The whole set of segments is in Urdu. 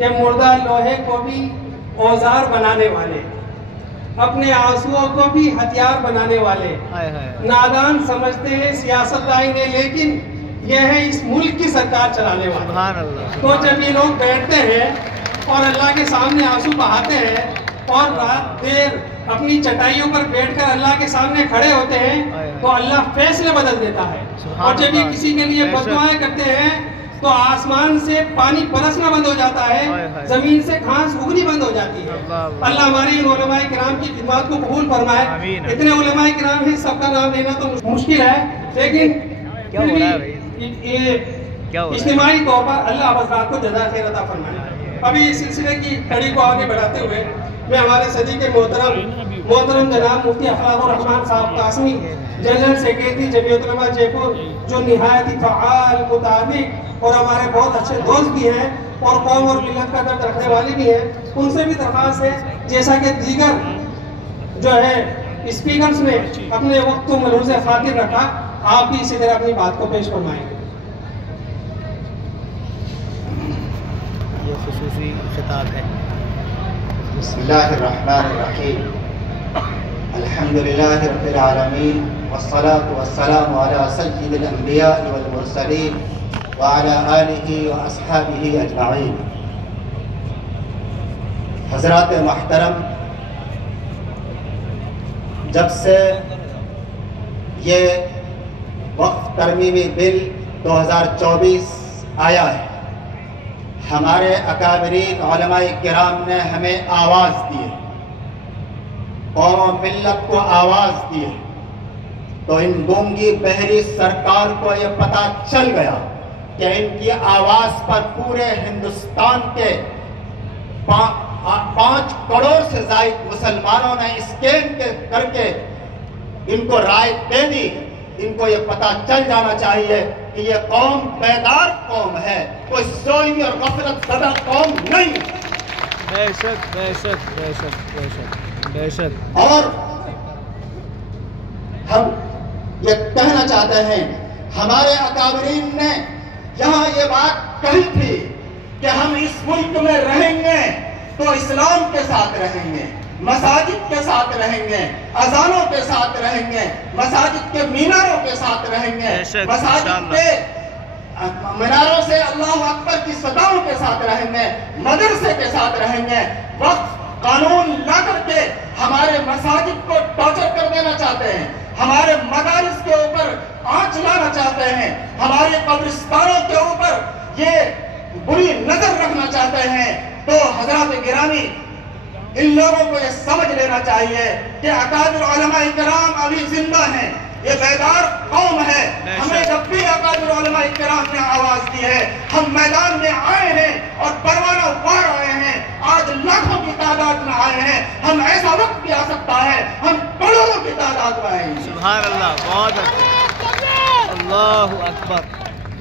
کہ مردہ لوہے کو بھی اوزار بنانے والے، اپنے آنسوؤں کو بھی ہتھیار بنانے والے، نادان سمجھتے ہیں سیاست داں نے، لیکن یہ ہے اس ملک کی سرکار چلانے والے۔ تو جب یہ لوگ بیٹھتے ہیں اور اللہ کے سامنے آنسو بہاتے ہیں اور رات دیر اپنی چٹائیوں پر بیٹھ کر اللہ کے سامنے کھڑے ہوتے ہیں تو اللہ فیصلے بدل دیتا ہے۔ اور جب یہ کسی کے لیے بد دعائیں کرتے ہیں تو آسمان سے پانی برسنا بند ہو جاتا ہے، زمین سے گھاس اگنی بند ہو جاتی ہے۔ اللہ ہمارے ان علماء کرام کی خدمات کو قبول فرمائے۔ اتنے علماء کرام ہیں، سب کا نام لینا تو مشکل ہے، لیکن پھر بھی اجتماعی طور پر اللہ حضرات کو جزائے خیر عطا فرمائے۔ ابھی اس سلسلے کی کڑی کو آگے بڑھاتے ہوئے میں ہمارے صدی کے محترم جناب مفتی افلاق الرحمان صاحب قاسمی، جنرل سیکریٹری جمعیت علماء جے پور، جو نہایت ہی فعال، متحرک اور ہمارے بہت اچھے دوست بھی ہیں اور قوم اور ملت کا درد رکھنے والے بھی ہیں، ان سے بھی درخواست ہے جیسا کہ دیگر جو ہے اسپیکرز نے اپنے وقت کو ملحوظ خاطر رکھا، آپ بھی اسی طرح اپنی بات کو پیش فرمائیں۔ یہ خصوصی خطاب ہے۔ بسم اللہ الرحمن الرحیم، الحمدللہ رب العالمین، والصلاة والسلام علی سید الانبیاء والمرسلین وعلی آلہ واصحابہ اجمعین۔ حضرات محترم، جب سے یہ وقف ترمیمی بل 2024 آیا ہے، ہمارے اکابرین علماء کرام نے ہمیں آواز دی ہے، قوم و ملت کو آواز دی ہے، تو ان گونگی بہری سرکار کو یہ پتہ چل گیا کہ ان کی آواز پر پورے ہندوستان کے 5 کروڑ سے زائد مسلمانوں نے اسکین کر کے ان کو رائے دے دی۔ ان کو یہ پتہ چل جانا چاہیے کہ یہ قوم بیدار قوم ہے، کوئی سوئی اور غفلت زدہ قوم نہیں۔ بے شک بے شک بے شک بے شک بے شک۔ اور ہم یہ کہنا چاہتے ہیں، ہمارے اکابرین نے یہاں یہ بات کہی تھی کہ ہم اس ملک میں رہیں گے تو اسلام کے ساتھ رہیں گے، مساجد کے ساتھ رہیں گے، اذانوں کے ساتھ رہیں گے، مساجد کے میناروں کے ساتھ رہیں گے، مساجد کے میناروں سے اللہ اکبر کی صداؤں کے ساتھ رہیں گے، مدرسے کے ساتھ رہیں گے۔ وقت قانون لا کر کے ہمارے مساجد کو ٹارچر کر دینا چاہتے ہیں، ہمارے مدارس کے اوپر آنچ لانا چاہتے ہیں، ہمارے قبرستانوں کے اوپر یہ بری نظر رکھنا چاہتے ہیں، تو حضرات گرامی، ان لوگوں کو یہ سمجھ لینا چاہیے کہ اکابر علماء کرام ابھی زندہ ہیں، یہ بیدار قوم ہے۔ ہمیں جب بھی اکابر علماء کرام نے آواز دی ہے، ہم میدان میں آئے ہیں اور پروانہ وار آئے ہیں، آج لاکھوں کی تعداد میں آئے ہیں، ہم ایسا وقت بھی آ سکتا ہے ہم کروڑوں کی تعداد میں آئے ہیں۔ سبحان اللہ، بہت اچھا، اللہ اکبر،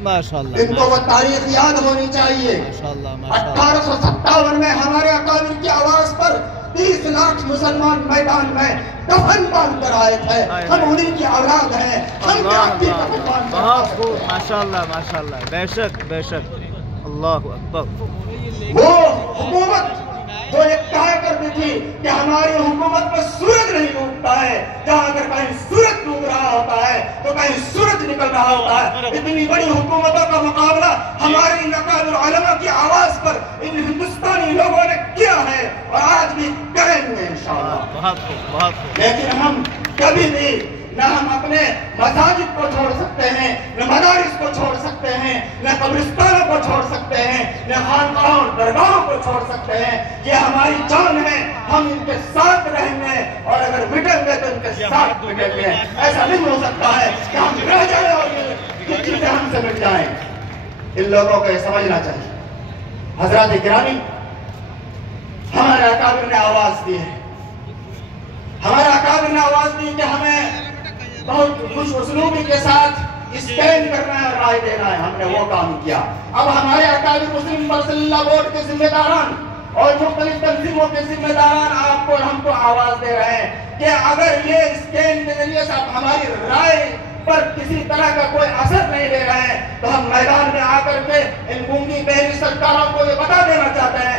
ماشاءاللہ۔ ان کو وہ تاریخ یاد ہونی چاہیے۔ 1857 میں ہمارے اکابر کی آواز پر 30 لاکھ مسلمان میدان میں کفن باندھ کر آئے تھے، ہم انہیں کی اولاد ہیں، ہم بھی آپ کی کفن باندھ کر بہت خوب، ماشاءاللہ ماشاءاللہ، بے شک بے شک، اللہ اکبر۔ وہ حکومت جو یہ کہا کرتی تھی کہ ہماری حکومت میں سورج نہیں ڈوبتا ہے، جہاں اگر کہیں سورج ڈوب رہا ہوتا ہے تو کہیں سورج نکل رہا ہوتا ہے، اتنی بڑی حکومتوں کا مقابلہ ہمارے ان اکابر علماء کی آواز پر ان ہندوستانی لوگوں نے کیا ہے اور آج بھی کریں گے انشاءاللہ۔ بہت خوب بہت خوب۔ لیکن ہم کبھی بھی نہ ہم اپنے مساجد کو چھوڑ سکتے ہیں، نہ مدارس کو چھوڑ سکتے ہیں، نہ قبرستانوں کو چھوڑ سکتے ہیں، نہ خانقاہوں اور درگاہوں کو چھوڑ سکتے ہیں۔ یہ ہماری جان ہے، ہم ان کے ساتھ رہیں گے اور اگر مٹیں گے تو ان کے ساتھ مٹیں گے۔ ایسا نہیں ہو سکتا ہے کہ ہم رہ جائیں اور یہ چیزیں ہم سے مٹ جائیں۔ ان لوگوں کو یہ سمجھنا چاہیے۔ حضرات گرامی، ہمارے اکابر نے آواز دی ہے، ہمارے اکابر نے آواز دی کہ ہمیں بہت خوش اسلوبی کے ساتھ اسٹینڈ کرنا ہے اور رائے دینا ہے، ہم نے وہ کام کیا۔ اب ہمارے اکابر مسلم پرسنل اللہ بورڈ کے ذمہ داران اور مختلف تنظیموں کے ذمہ داران آپ کو ہم کو آواز دے رہے ہیں کہ اگر یہ اسٹینڈ کے ذریعے سے ہماری رائے پر کسی طرح کا کوئی اثر نہیں لے رہے ہیں تو ہم میدان میں آ کر کے ان گونگی بہری سرکاروں کو یہ بتا دینا چاہتے ہیں